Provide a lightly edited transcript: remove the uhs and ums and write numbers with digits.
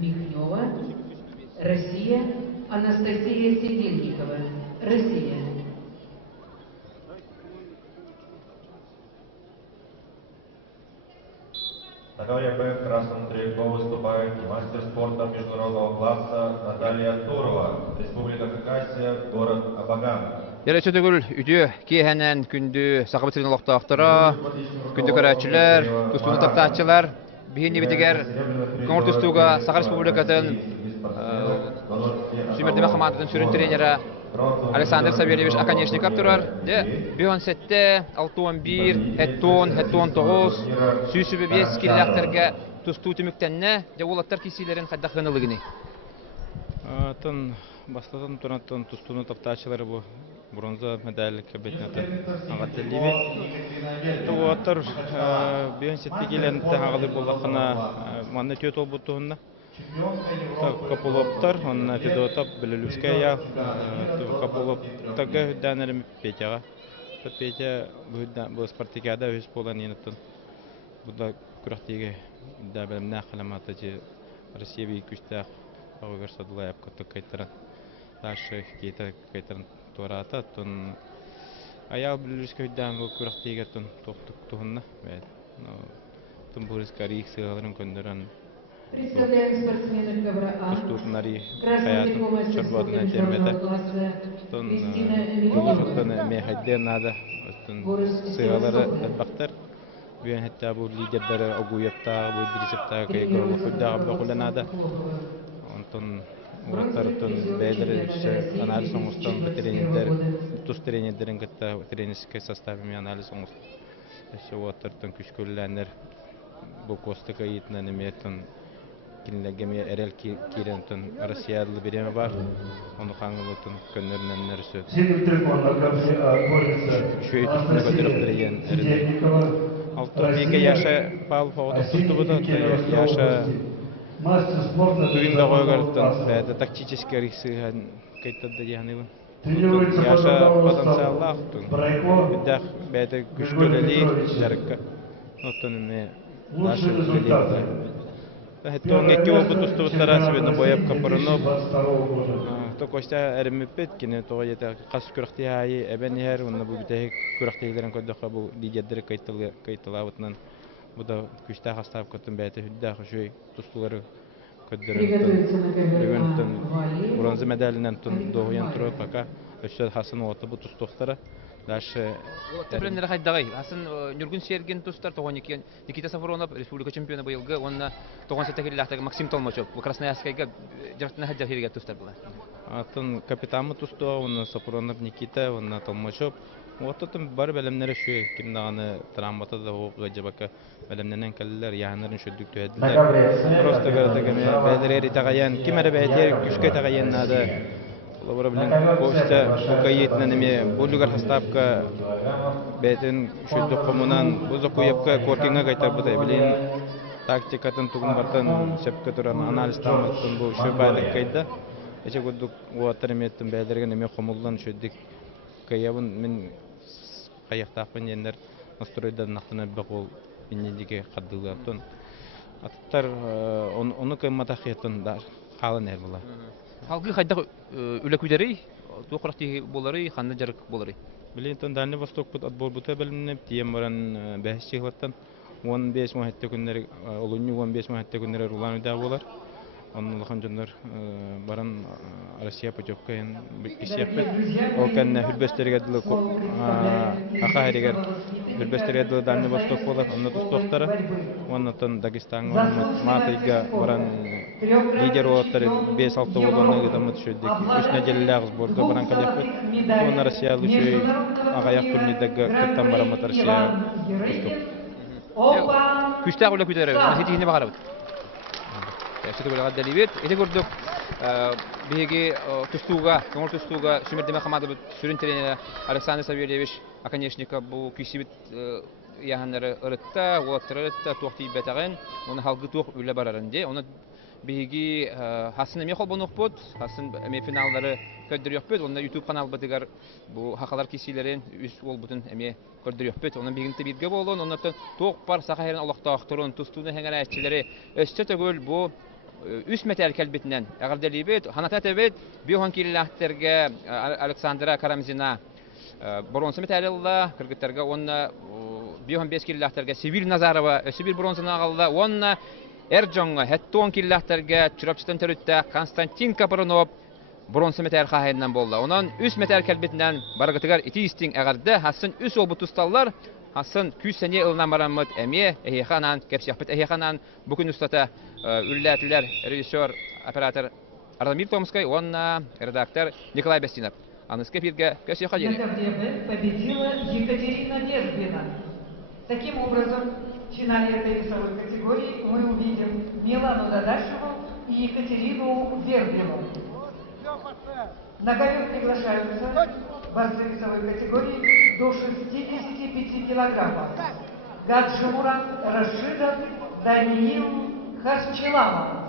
Михнева, Россия, Анастасия Сидельникова, Россия. На ковре Б красным трико выступает мастер спорта международного класса Наталья Турова, Республика Хакасия, город Абаган. Yarışı dögül üdü kihenen kündü sakabıtırın olaqtaqtıra, kündü körәтчілер, тұстуны таптақчылар, бейінді бітігер көңір тұстуға Сақа Республикатын Сүймердеме қамадының сүрін тренері Александр Савельевич Аконечников тұрар. Бейон сәтті 6-11, хәттон 9, сүйсібі 5 келіләқтерге тұсту түміктенне, олаттар кесейлерін қадда қынылығыны. Бастатын тұраттан тұстуны таптақчылары бұл бронза медаль кәбетінетін ағаттеліме. Туғаттар бейін сетті келенті ағалыр болақына манны төт ол бұттығында. Капулоптар, онына федотап біліліская, капулоптарға үддәнерім Петяға. Петя бұл спартикада өз болан енеттін. Бұда күрақтегі үдді бәлімнә қаламаты же Россия бей күшті ағығыр садылай әпкөттік қайтырын. Дальше қайтырын туарата, тон аял біліліскі үддән бұл күрақтегі тон тоқтық тұғынна. Тон бұлысқа рейк сығалырын көндірін. Кустурнари хаятын чорбатына темеді. Тон күлішіқтін мехайден ады. Сығалары әтбақтар. Бүйен әтті бұл лидердері оғуяптағы, бұл дирисептағы кайгырылық үддағы бұқылан ады. Онтон Ураттарытын бәйлері анализ оңыстан тренерлер, тұс тренерлерін кітті тренерский составымен анализ оңыстан. Ураттарытын күшкөліләнер бұл костыға етінен еметтін келінләгеме әрел керентін Россиядылы береме бар. Оны қаңылытын көнерінен нәрсі. Шөй тұсына көтеріқтір еген әрінді. Алты бейке яша Павлов оғытып тұсты бұды. Яша Бүгінгі қойғарыптан бәді тактический рейсіған қайттады яғынылын. Яша потенциалы ақтың. Үддәқ бәді күшкөлелі жарыққа. Оттан үме нашы үлелейді. Әтті оң әкке ол бұтысты бұттара себені бойап қапырынып. Тоқошта әріміппет, кені тоға еті қас күріқті айы әбән ер, онына бұл бітәйі күріқтегілерін көдіққа бұл лидердері қайттыла бұтынан. Бұда күшті қастап көттін бәйті үддәқы жөй тұстылары көддірін бронза медалінен доғыян тұрып, қақа өшті қасын оты бұл тұстықтары. Тәпілімдері қайдағай, асын Нүргін Серген тұстар, Никита Сафронов, республика чемпионы бұйылғы, онына 97-ліқтегі Максим Толмачев, Красноярскайға жартына қайдар херге тұстар бұла. Атын капитамы тұсты, оны Сафронов Никита, оны Толмачев. Оттың бар бәлемнері шөй, кемдағаны травматы да оғы жабақа бәлемненен кәлілер, яғынларын шөддік түйәділер. Просто ғырытығыме бәдірері тағайын, кемәрі бәдер күшке тағайын нады. Олабыра білін, көшті бұқа етіненіме, бұлығар қастапқа бәтін шөддік қомынан, бұзы қойапқа коркинға қайтар бұдай білін. Тактикатын тұғын бартын, шепкі тұран анализ тамылттың бұл шөй байлық қайды. Әче көддік оғаттар еметтің бәдерген еме қомылдан шөддік қайабын мен қаяқтақпын ендер настройдан нақтына бақ ол менендеге қаддылғаттын. Аттар оны қыматақ еттін қалын әр бұла. Халқы қайдақ үләкудері, тоқырақтығы болары, қанды жарық болары? Білейінтін Дальний Восток бұд отбор бұта білініп, тием баран бәхіс чеғылаттан 15 мұхетті күндері, олуыны 15 мұхетті күндері рулан өйда болар. Onun laxancanlar baran Россия путевкаен бекесеппет. Ол кәнне хүлбестерге дылы ақа әрегер хүлбестерге дылы Дальний Восток болар. Онны тұстоқтары. Оннатын Дагестан матайга баран лидер олаттары 5-6 олғаны ғытамы түшеддік. 3 неделі ағыз борға баран кәлеппет. Оны Россия лүшей ағаяқ күлнедегі күттан барамат Россия тұстық. Күштақ өлі күдері, мәсетігіне бағарабыд. Сөйтіп өліға дәлебет. Еті көрдік бейге тұстуға, көңір тұстуға Сүмердеме қамады бұд сүрін тренері Александр Савельевич Аконечников бұл күйсібіт яғанлары ұрытта, олаттары ұрытта, тоқты бәтіғын, оны халғы тоқ өлі барарынде. Оны бейге хасын әме қол бұны ұқпыд, хасын әме финалдары көддір өқпөд, онда YouTube канал бұдығар бұл хақалар кесейлерін үз ол бұдын әме көрдір өқпөд. Онда бейгінті бейдге болуын, онда тоқ бар сақа әрін олақта ақтырын, тұстуыны әңгәр әтчілері. Өсті төгіл бұл üst metal kelbetinden ağırdelibet, hanata tebet, biyohan killahterge Aleksandra Karamzina bronze metalilla, kırgıtlarga onna biyohan 5 killahterge Sivil Nazarova, Sibir bronzena ağalda, onna Erjonga, hetton killahterge Çırapçıtan törütte Konstantin Kaparonov bronze metal xahayından boldu. Ondan üst metal kelbetinden baragıtıgar iti istin ağarda, hasın üst obutustallar, hasın 200 sene ılından baranmıd emiye, ehiyakanan, kepsiyahbet ehiyakanan, bugün ustata ülletliler, rejissör, operatör Ardamir Томскай, onna редактор Николай Бестинов. Анныска пирге кепсиyaха На ковре победила Екатерина Вербина. Таким образом, в финале этой весовой категории мы увидим Милану Дадашеву и Екатерину Вербину. На ковер приглашаются борцы весовой категории до 65 килограммов. Гаджимурат Рашидов Даниил Хасчилама.